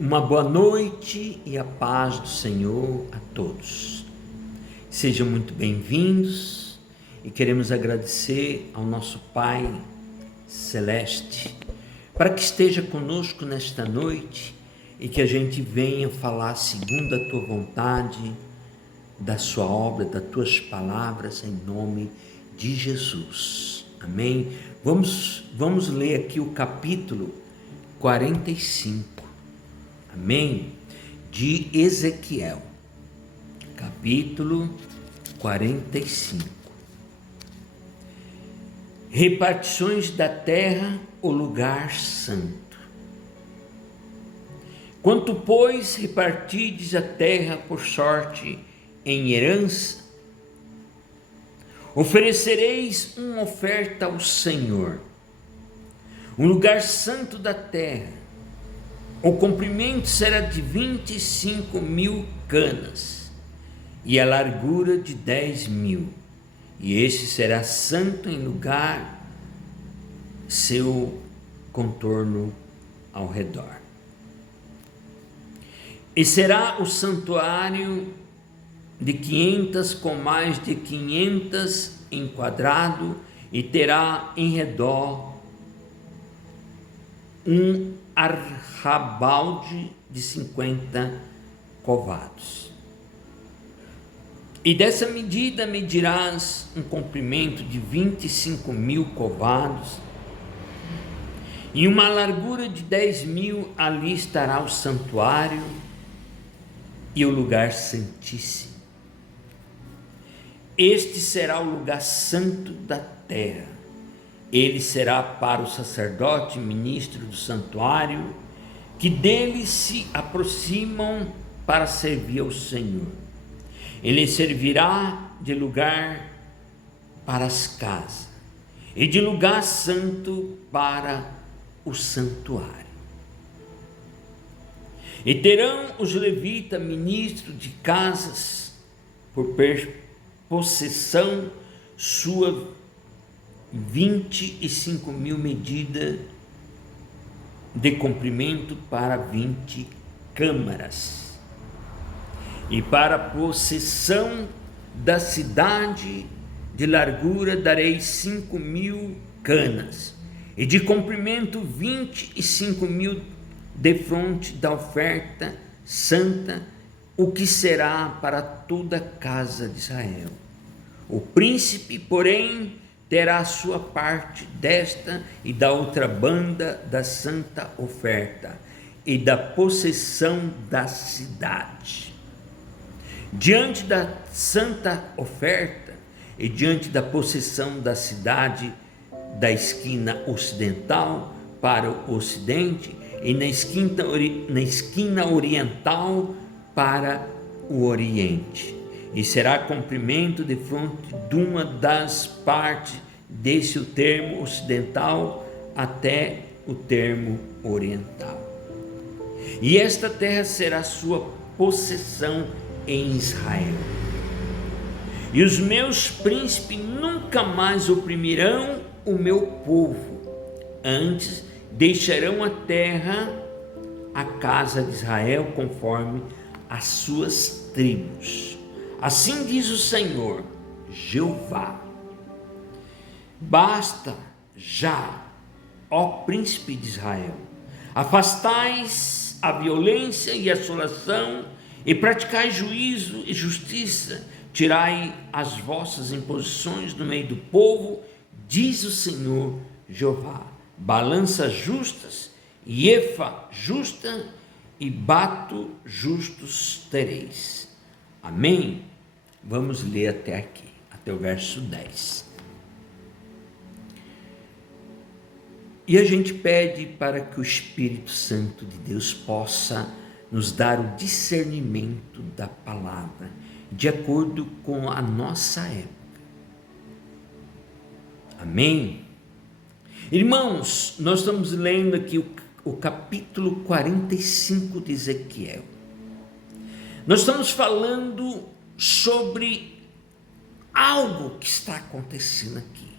Uma boa noite e a paz do Senhor a todos. Sejam muito bem-vindos e queremos agradecer ao nosso Pai Celeste para que esteja conosco nesta noite e que a gente venha falar segundo a tua vontade, da sua obra, das tuas palavras, em nome de Jesus. Amém? Vamos ler aqui o capítulo 45. Amém? De Ezequiel, capítulo 45. Repartições da terra, o lugar santo. Quanto, pois, repartides a terra por sorte em herança, oferecereis uma oferta ao Senhor, um lugar santo da terra. O comprimento será de 25.000 canas e a largura de 10.000, e este será santo em lugar seu contorno ao redor. E será o santuário de 500 com mais de 500 enquadrado, e terá em redor um arrabalde de 50 covados. E dessa medida medirás um comprimento de 25.000 covados e uma largura de 10.000. Ali estará o santuário e o lugar santíssimo. Este será o lugar santo da terra. Ele será para o sacerdote ministro do santuário, que dele se aproximam para servir ao Senhor. Ele servirá de lugar para as casas e de lugar santo para o santuário. E terão os levitas ministros de casas por possessão sua 25.000 medidas de comprimento para 20 câmaras. E para a possessão da cidade de largura darei 5.000 canas, e de comprimento 25.000 de fronte da oferta santa, o que será para toda a casa de Israel. O príncipe, porém, terá a sua parte desta e da outra banda da santa oferta e da possessão da cidade. Diante da santa oferta e diante da possessão da cidade, da esquina ocidental para o ocidente e na esquina oriental para o oriente. E será comprimento de fronte de uma das partes desse o termo ocidental até o termo oriental. E esta terra será sua possessão em Israel. E os meus príncipes nunca mais oprimirão o meu povo, antes deixarão a terra, a casa de Israel, conforme as suas tribos. Assim diz o Senhor, Jeová: basta já, ó príncipe de Israel, afastais a violência e a assolação, e praticai juízo e justiça, tirai as vossas imposições do meio do povo, diz o Senhor Jeová. Balanças justas e efa justa e bato justos tereis. Amém? Vamos ler até aqui, até o verso 10. E a gente pede para que o Espírito Santo de Deus possa nos dar o discernimento da palavra, de acordo com a nossa época. Amém? Irmãos, nós estamos lendo aqui o capítulo 45 de Ezequiel. Nós estamos falando sobre algo que está acontecendo aqui.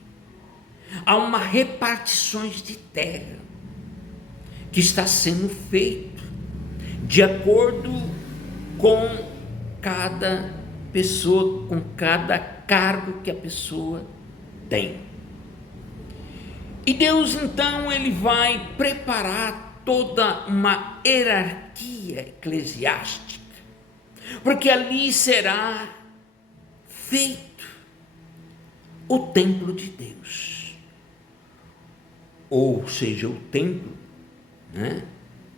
Há uma repartições de terra que está sendo feito. de acordo com cada pessoa, com cada cargo que a pessoa tem. E Deus então ele vai preparar toda uma hierarquia eclesiástica, porque ali será feito o templo de Deus, ou seja, o templo,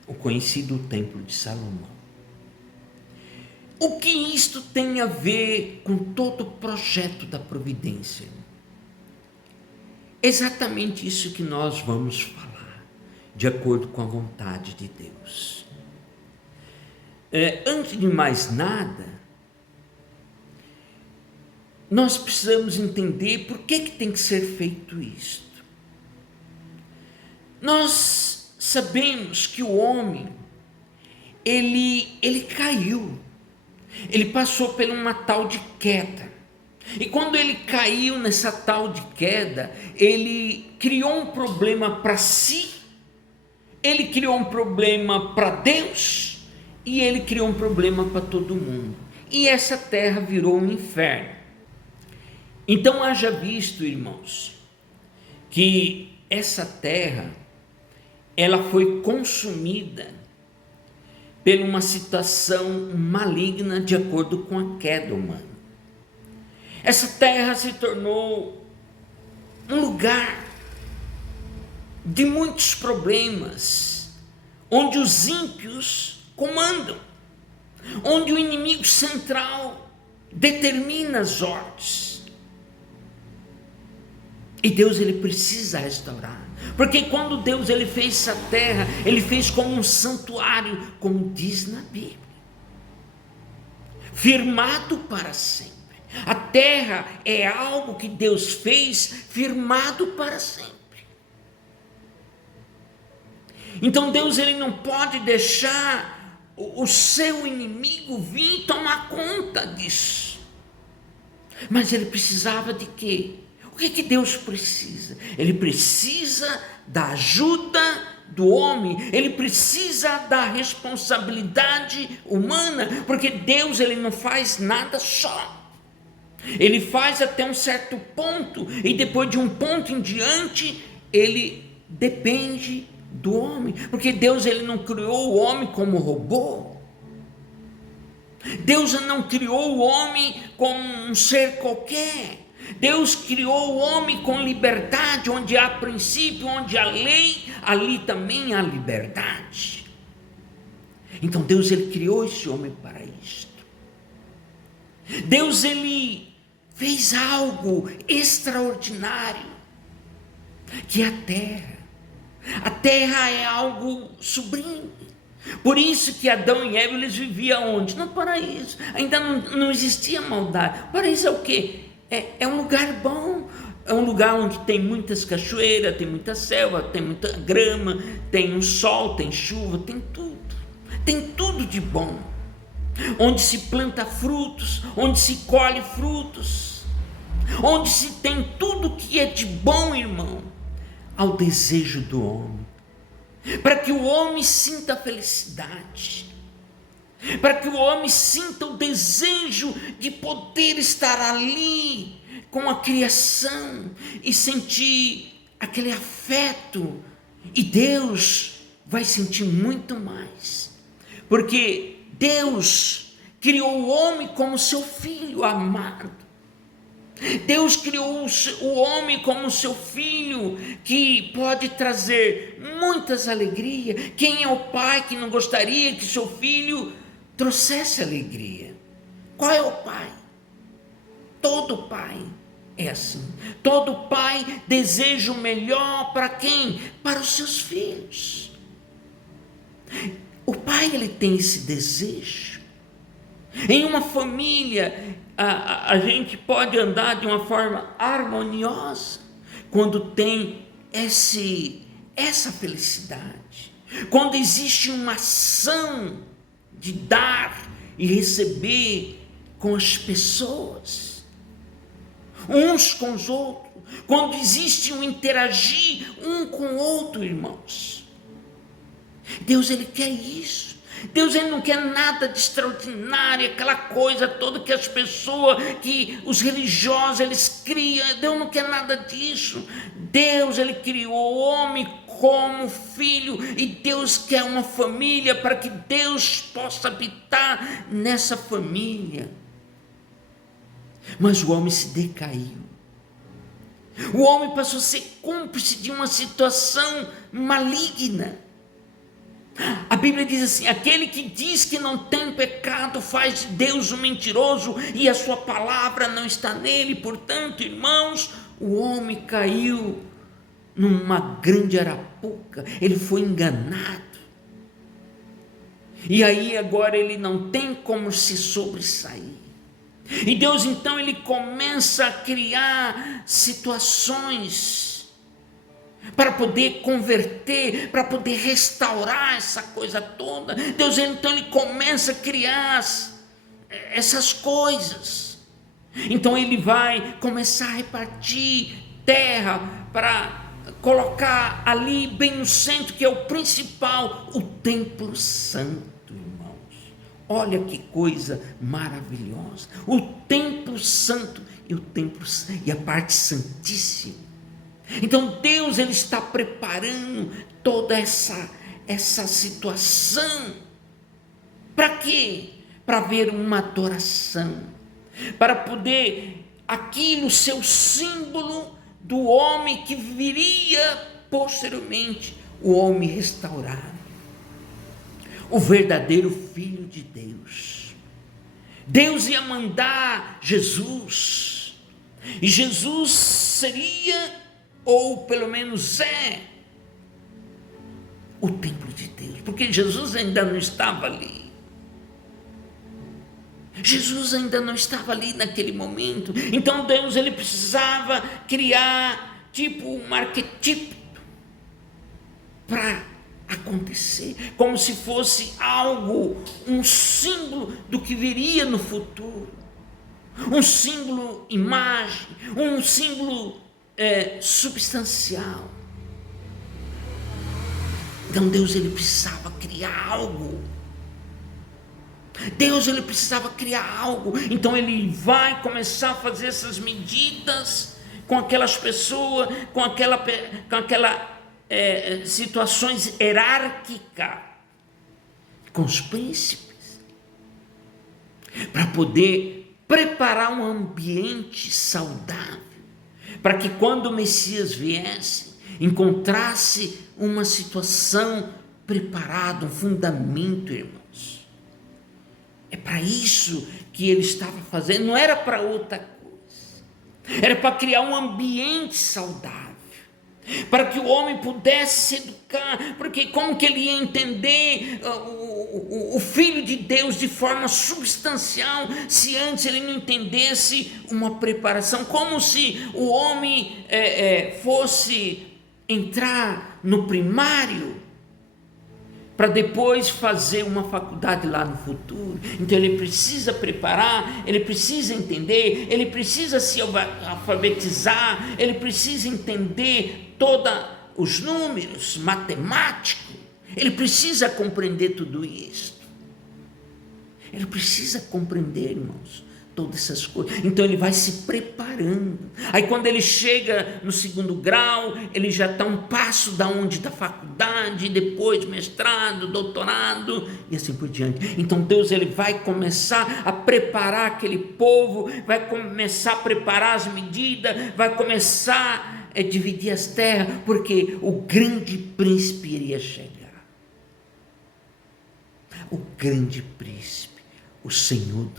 o conhecido templo de Salomão. O que isto tem a ver com todo o projeto da providência? Exatamente isso que nós vamos falar, de acordo com a vontade de Deus. Antes de mais nada, nós precisamos entender por que tem que ser feito isto. Nós sabemos que o homem, ele caiu, ele passou por uma tal de queda, e quando ele caiu nessa tal de queda, ele criou um problema para si, ele criou um problema para Deus, e ele criou um problema para todo mundo, e essa terra virou um inferno. Então haja visto, irmãos, que essa terra, ela foi consumida por uma situação maligna de acordo com a queda humana. Essa terra se tornou um lugar de muitos problemas, onde os ímpios comandam, onde o inimigo central determina as ordens. E Deus ele precisa restaurar, porque quando Deus ele fez essa terra, ele fez como um santuário, como diz na Bíblia, firmado para sempre. A terra é algo que Deus fez firmado para sempre. Então Deus ele não pode deixar o seu inimigo vir tomar conta disso. Mas ele precisava de quê? O que Deus precisa? Ele precisa da ajuda do homem, ele precisa da responsabilidade humana, porque Deus ele não faz nada só. Ele faz até um certo ponto, e depois de um ponto em diante, ele depende do homem, porque Deus ele não criou o homem como robô. Deus não criou o homem como um ser qualquer. Deus criou o homem com liberdade, onde há princípio, onde há lei, ali também há liberdade. Então Deus ele criou esse homem para isto. Deus ele fez algo extraordinário, que é a terra. A terra é algo sublime. Por isso que Adão e Eva eles viviam onde? No paraíso. Ainda não existia maldade. O paraíso é o quê? É um lugar bom, é um lugar onde tem muitas cachoeiras, tem muita selva, tem muita grama, tem um sol, tem chuva, tem tudo de bom, onde se planta frutos, onde se colhe frutos, onde se tem tudo que é de bom, irmão, ao desejo do homem, para que o homem sinta felicidade, para que o homem sinta o desejo de poder estar ali com a criação e sentir aquele afeto, e Deus vai sentir muito mais, porque Deus criou o homem como seu filho amado. Deus criou o homem como seu filho, que pode trazer muitas alegrias. Quem é o pai que não gostaria que seu filho trouxesse alegria? Qual é o pai? Todo pai é assim. Todo pai deseja o melhor para quem? Para os seus filhos. O pai ele tem esse desejo. Em uma família, a gente pode andar de uma forma harmoniosa quando tem essa felicidade, quando existe uma ação de dar e receber com as pessoas, uns com os outros, quando existe um interagir um com o outro, irmãos. Deus ele quer isso. Deus ele não quer nada de extraordinário, aquela coisa toda que as pessoas, que os religiosos eles criam. Deus não quer nada disso. Deus ele criou o homem como filho, e Deus quer uma família para que Deus possa habitar nessa família. Mas o homem se decaiu. O homem passou a ser cúmplice de uma situação maligna. A Bíblia diz assim: aquele que diz que não tem pecado faz de Deus um mentiroso, e a sua palavra não está nele. Portanto, irmãos, o homem caiu numa grande arapuca, ele foi enganado. E aí agora ele não tem como se sobressair. E Deus então ele começa a criar situações para poder converter, para poder restaurar essa coisa toda. Deus então ele começa a criar essas coisas. Então ele vai começar a repartir terra para colocar ali bem no centro, que é o principal, o templo santo. Olha que coisa maravilhosa, o templo santo e a parte santíssima. Então Deus ele está preparando toda essa situação. Para quê? Para haver uma adoração, para poder aquilo ser o símbolo do homem que viria posteriormente, o homem restaurado, o verdadeiro Filho de Deus. Deus ia mandar Jesus, e Jesus seria, ou pelo menos o templo de Deus, porque Jesus ainda não estava ali. Jesus ainda não estava ali naquele momento. Então Deus ele precisava criar tipo um arquetipo para acontecer, como se fosse algo, um símbolo do que viria no futuro, um símbolo imagem, um símbolo substancial. Então Deus ele precisava criar algo. Deus ele precisava criar algo. Então ele vai começar a fazer essas medidas com aquelas pessoas, com aquela situações hierárquicas, com os príncipes, para poder preparar um ambiente saudável, para que quando o Messias viesse, encontrasse uma situação preparada, um fundamento, irmãos. É para isso que ele estava fazendo, não era para outra coisa, era para criar um ambiente saudável, para que o homem pudesse se educar, porque como que ele ia entender o Filho de Deus de forma substancial, se antes ele não entendesse uma preparação, como se o homem fosse entrar no primário, para depois fazer uma faculdade lá no futuro. Então ele precisa preparar, ele precisa entender, ele precisa se alfabetizar, ele precisa entender todos os números, matemático, ele precisa compreender tudo isso. Ele precisa compreender, irmãos, todas essas coisas. Então ele vai se preparando. Aí quando ele chega no segundo grau, ele já está um passo da faculdade, depois mestrado, doutorado e assim por diante. Então Deus ele vai começar a preparar aquele povo, vai começar a preparar as medidas, vai começar a dividir as terras, porque o grande príncipe iria chegar. O grande príncipe, o Senhor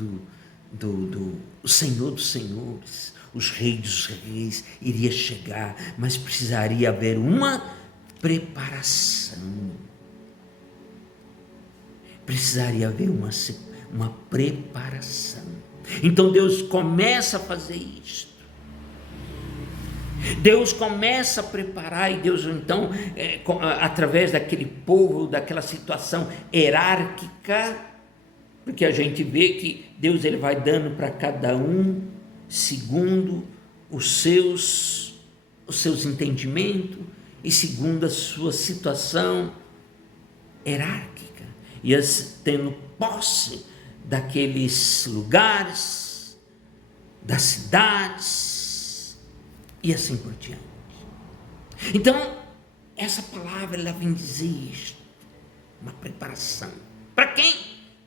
o Senhor dos senhores, os reis dos reis iria chegar, mas precisaria haver uma preparação. Precisaria haver uma preparação. Então Deus começa a fazer isso. Deus começa a preparar, e Deus então, através daquele povo, daquela situação hierárquica, porque a gente vê que Deus ele vai dando para cada um segundo os seus entendimentos e segundo a sua situação hierárquica. ia tendo posse daqueles lugares, das cidades e assim por diante. Então, essa palavra ela vem dizer isto, uma preparação. Para quem?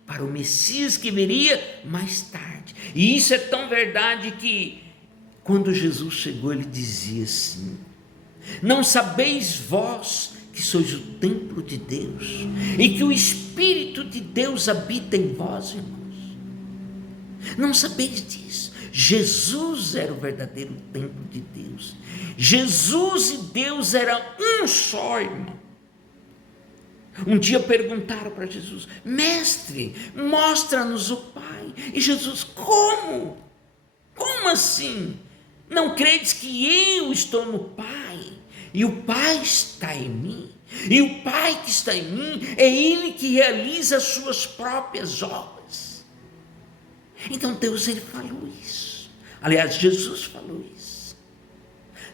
Para o Messias que viria mais tarde. E isso é tão verdade que quando Jesus chegou, ele dizia assim: não sabeis vós que sois o templo de Deus e que o Espírito de Deus habita em vós, irmãos? Não sabeis disso? Jesus era o verdadeiro templo de Deus. Jesus e Deus eram um só, irmão. Um dia perguntaram para Jesus: mestre, mostra-nos o Pai. E Jesus: como? Como assim? Não credes que eu estou no Pai e o Pai está em mim? E o Pai que está em mim é Ele que realiza as suas próprias obras. Então Deus, ele falou isso. Aliás, Jesus falou isso.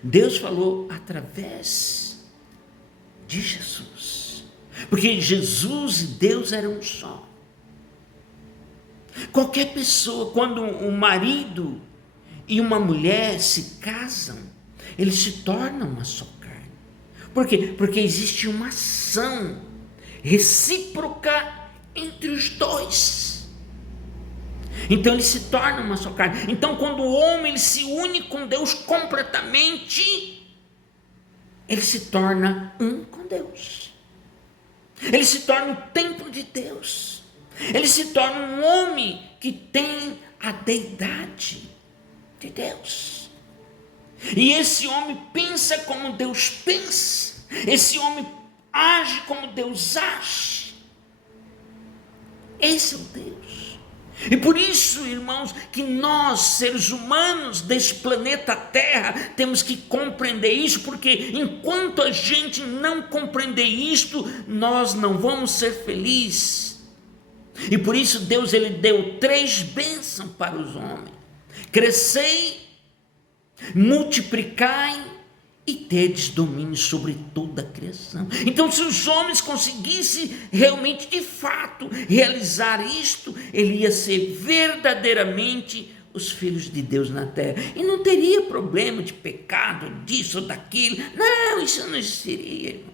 Deus falou através de Jesus, porque Jesus e Deus eram um só. Qualquer pessoa, quando um marido e uma mulher se casam, eles se tornam uma só carne. Por quê? Porque existe uma ação recíproca entre os dois. Então eles se tornam uma só carne. Então, quando o homem ele se une com Deus completamente, ele se torna um com Deus. Ele se torna o templo de Deus. Ele se torna um homem que tem a deidade de Deus. E esse homem pensa como Deus pensa. Esse homem age como Deus age. Esse é o Deus. E por isso, irmãos, que nós, seres humanos desse planeta Terra, temos que compreender isso, porque enquanto a gente não compreender isto, nós não vamos ser felizes. E por isso Deus ele deu 3 bênçãos para os homens: crescei, multiplicai e tedes domínio sobre toda a criação. Então, se os homens conseguissem realmente, de fato, realizar isto, ele ia ser verdadeiramente os filhos de Deus na terra. E não teria problema de pecado, disso ou daquilo. Não, isso não existiria, irmão.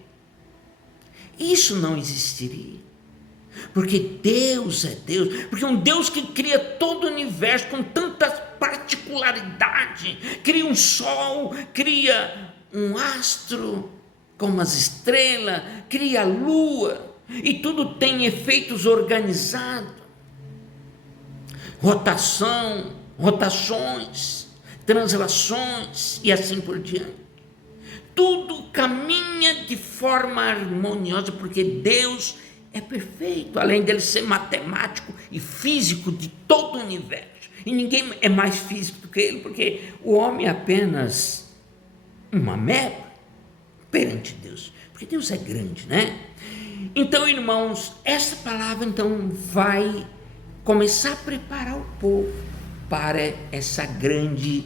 Isso não existiria. Porque Deus é Deus. Porque um Deus que cria todo o universo com tanta particularidade, cria um sol, cria um astro como as estrelas, cria a lua, e tudo tem efeitos organizados, rotações, translações e assim por diante. Tudo caminha de forma harmoniosa, porque Deus é perfeito, além dele ser matemático e físico de todo o universo. E ninguém é mais físico do que ele, porque o homem é apenas uma meba perante Deus, porque Deus é grande, né? Então, irmãos, essa palavra então vai começar a preparar o povo para essa grande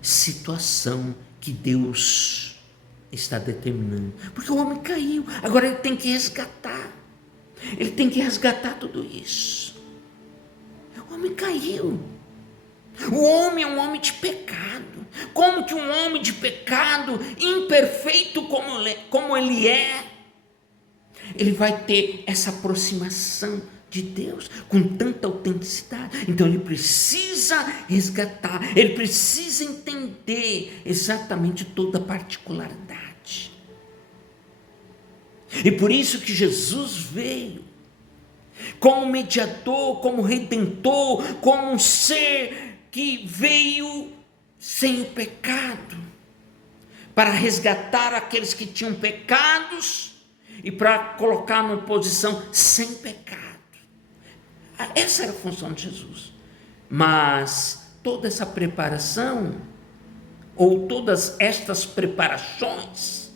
situação que Deus está determinando, porque o homem caiu, agora ele tem que resgatar. Ele tem que resgatar tudo isso. O homem caiu. O homem é um homem de pecado. Como que um homem de pecado, imperfeito como ele é, ele vai ter essa aproximação de Deus com tanta autenticidade? Então ele precisa resgatar, ele precisa entender exatamente toda a particularidade. E por isso que Jesus veio como mediador, como redentor, como um ser que veio sem o pecado, para resgatar aqueles que tinham pecados e para colocar numa posição sem pecado. Essa era a função de Jesus. Mas toda essa preparação, ou todas estas preparações,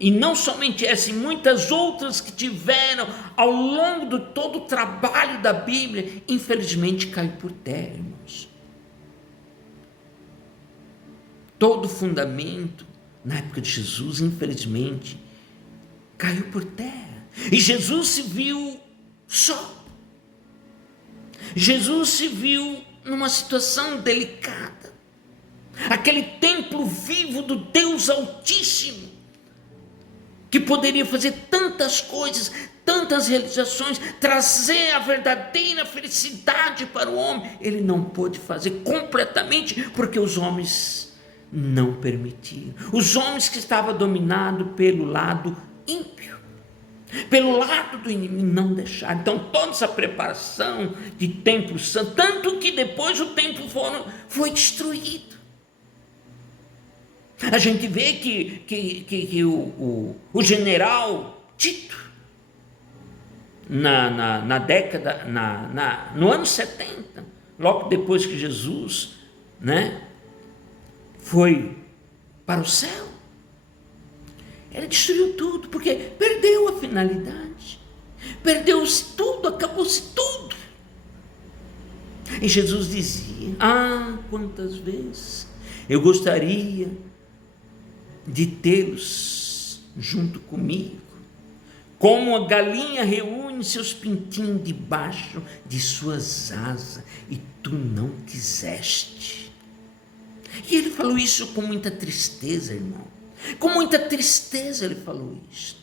e não somente essa, e muitas outras que tiveram ao longo de todo o trabalho da Bíblia, infelizmente caiu por terra, irmãos. Todo o fundamento na época de Jesus, infelizmente, caiu por terra. E Jesus se viu Só. Jesus se viu numa situação delicada. Aquele templo vivo do Deus Altíssimo, que poderia fazer tantas coisas, tantas realizações, trazer a verdadeira felicidade para o homem, ele não pôde fazer completamente, porque os homens não permitiram. Os homens que estavam dominados pelo lado ímpio, pelo lado do inimigo, não deixaram. Então toda essa preparação de templo santo, tanto que depois o templo foi destruído. A gente vê que o general Tito, no ano 70, logo depois que Jesus, foi para o céu, ele destruiu tudo, porque perdeu a finalidade, perdeu-se tudo, acabou-se tudo. E Jesus dizia: quantas vezes eu gostaria de tê-los junto comigo, como a galinha reúne seus pintinhos debaixo de suas asas, e tu não quiseste. E ele falou isso com muita tristeza, irmão. Com muita tristeza ele falou isto.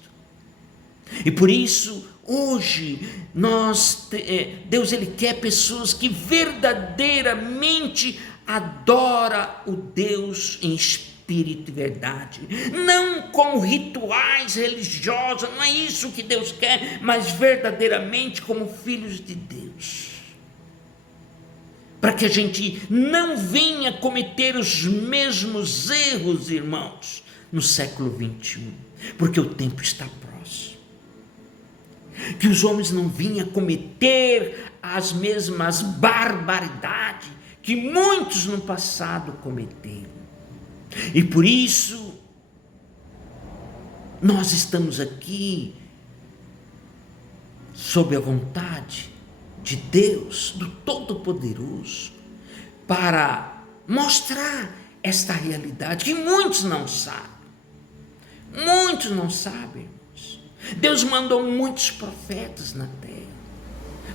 E por isso, hoje, Deus ele quer pessoas que verdadeiramente adoram o Deus em espírito e verdade, não com rituais religiosos, não é isso que Deus quer, mas verdadeiramente como filhos de Deus, para que a gente não venha cometer os mesmos erros, irmãos, no século 21, porque o tempo está próximo, que os homens não venham cometer as mesmas barbaridades que muitos no passado cometeram. E por isso, nós estamos aqui, sob a vontade de Deus, do Todo-Poderoso, para mostrar esta realidade que muitos não sabem. Muitos não sabem, irmãos. Deus mandou muitos profetas na terra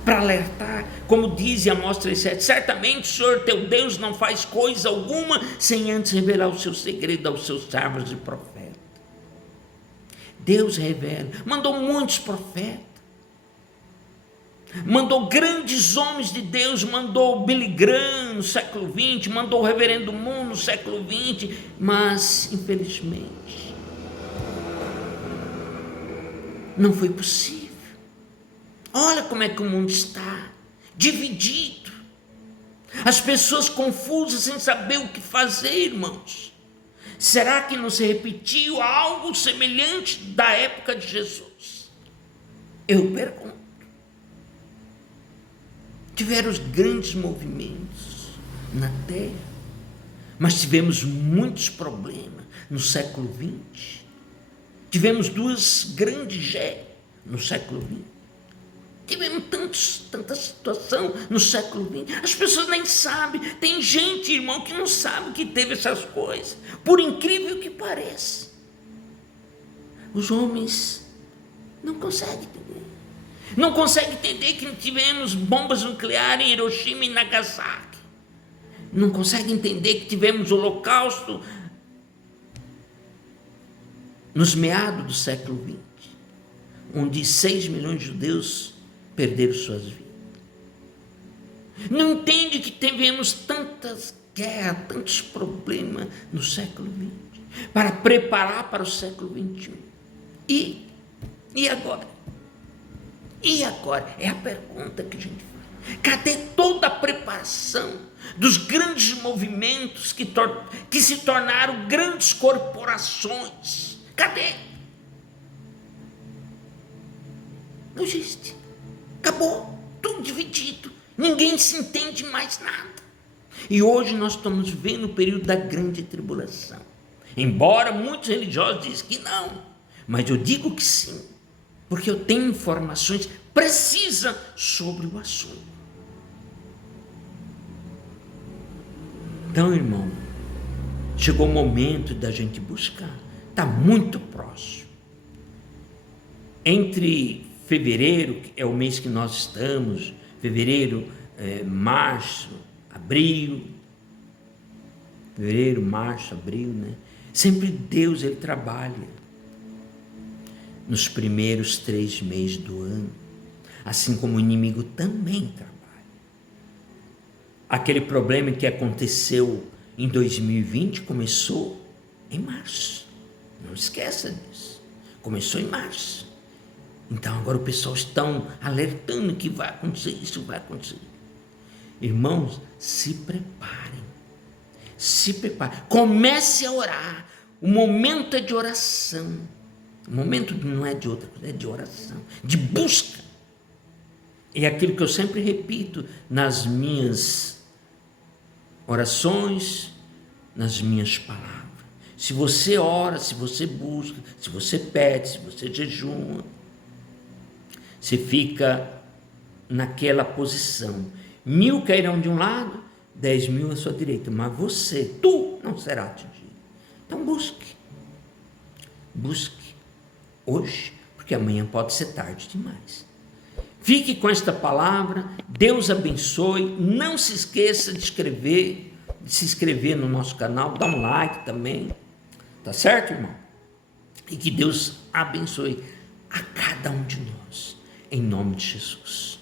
para alertar, como diz em Amós 3,7: certamente o Senhor teu Deus não faz coisa alguma sem antes revelar o seu segredo aos seus servos e profetas. Deus revela, mandou muitos profetas, mandou grandes homens de Deus, mandou Billy Graham no século XX, mandou o reverendo Moon no século XX, mas infelizmente não foi possível. Olha como é que o mundo está dividido, as pessoas confusas sem saber o que fazer, irmãos. Será que não se repetiu algo semelhante da época de Jesus? Eu pergunto. Tiveram os grandes movimentos na terra, mas tivemos muitos problemas no século XX. Tivemos duas grandes guerras no século XX. Tivemos tanta situação no século XX. As pessoas nem sabem. Tem gente, irmão, que não sabe que teve essas coisas, por incrível que pareça. Os homens não conseguem entender. Não conseguem entender que tivemos bombas nucleares em Hiroshima e Nagasaki. Não conseguem entender que tivemos o Holocausto nos meados do século XX, onde 6 milhões de judeus perderam suas vidas. Não entende que tivemos tantas guerras, tantos problemas no século XX, para preparar para o século XXI. E agora? E agora? É a pergunta que a gente faz. Cadê toda a preparação dos grandes movimentos que se tornaram grandes corporações? Cadê? Não existe. Acabou, tudo dividido, ninguém se entende mais nada. E hoje nós estamos vivendo o período da grande tribulação, embora muitos religiosos dizem que não, mas eu digo que sim, porque eu tenho informações precisas sobre o assunto. Então, irmão, chegou o momento da gente buscar, está muito próximo, entre fevereiro, que é o mês que nós estamos, fevereiro, março, abril, fevereiro, março, abril, né? Sempre Deus, Ele trabalha nos primeiros 3 meses do ano, assim como o inimigo também trabalha. Aquele problema que aconteceu em 2020 começou em março, não esqueça disso, começou em março. Então agora o pessoal está alertando que vai acontecer isso, vai acontecer. Irmãos, se preparem, comece a orar. O momento é de oração, o momento não é de outra coisa, é de oração, de busca. É aquilo que eu sempre repito nas minhas orações, nas minhas palavras. Se você ora, se você busca, se você pede, se você jejuma, você fica naquela posição. 1000 cairão de um lado, 10.000 à sua direita, mas tu não será atingido. Então busque hoje, porque amanhã pode ser tarde demais. Fique com esta palavra, Deus abençoe, não se esqueça de se inscrever no nosso canal, dá um like também, tá certo, irmão? E que Deus abençoe a cada um de nós, em nome de Jesus.